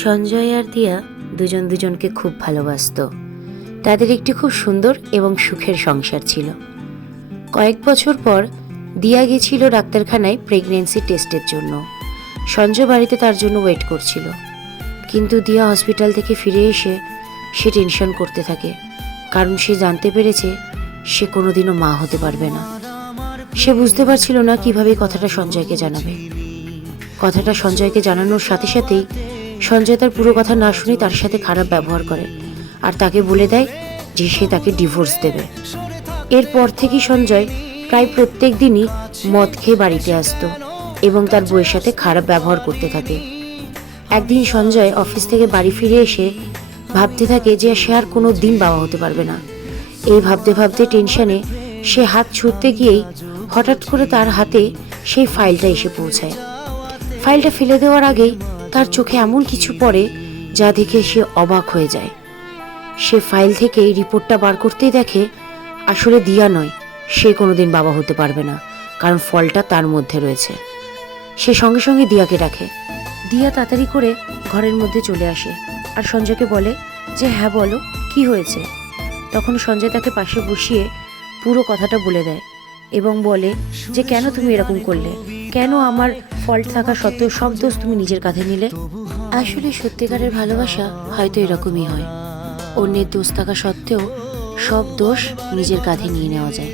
সঞ্জয় আর দিয়া দুজন দুজনকে খুব ভালোবাসতো। তাদের একটি খুব সুন্দর এবং সুখের সংসার ছিল। কয়েক বছর পর দিয়া গেছিল ডাক্তারখানায় প্রেগন্যান্সি টেস্টের জন্য। সঞ্জয় বাড়িতে তার জন্য ওয়েট করছিল, কিন্তু দিয়া হসপিটাল থেকে ফিরে এসে সে টেনশন করতে থাকে, কারণ সে জানতে পেরেছে সে কোনোদিনও মা হতে পারবে না। সে বুঝতে পারছিল না কিভাবে কথাটা সঞ্জয়কে জানাবে। কথাটা সঞ্জয়কে জানানোর সাথে সাথেই সঞ্জয় তার পুরো কথা না শুনে তার সাথে খারাপ ব্যবহার করে আর তাকে বলে দেয় যে সে তাকে ডিভোর্স দেবে। এরপর থেকে সঞ্জয় প্রায় প্রত্যেক দিনই মদ খেয়ে বাড়িতে আসতো এবং তার বউয়ের সাথে খারাপ ব্যবহার করতে থাকে। একদিন সঞ্জয় অফিস থেকে বাড়ি ফিরে এসে ভাবতে থাকে যে সে আর কোনো দিন বাবা হতে পারবে না। এই ভাবতে ভাবতে টেনশনে সে হাত ছুঁড়তে গিয়েই হঠাৎ করে তার হাতে সেই ফাইলটা এসে পৌঁছায়। ফাইলটা ফেলে দেওয়ার আগেই তার চোখে এমন কিছু পড়ে যা দেখে সে অবাক হয়ে যায়। সে ফাইল থেকে এই রিপোর্টটা বার করতেই দেখে আসলে দিয়া নয়, সে কোনোদিন বাবা হতে পারবে না, কারণ ফলটা তার মধ্যে রয়েছে। সে সঙ্গে সঙ্গে দিয়াকে ডাকে। দিয়া তাড়াতাড়ি করে ঘরের মধ্যে চলে আসে আর সঞ্জয়কে বলে যে হ্যাঁ বলো, কি হয়েছে। তখন সঞ্জয় তাকে পাশে বসিয়ে পুরো কথাটা বলে দেয় এবং বলে যে কেন তুমি এরকম করলে, কেন আমার ফল্ট থাকা সত্ত্বেও সব দোষ তুমি নিজের কাঁধে নিলে। আসলে সত্যিকারের ভালোবাসা হয়তো এরকমই হয়, অন্যের দোষ থাকা সত্ত্বেও সব দোষ নিজের কাঁধে নিয়ে নেওয়া যায়।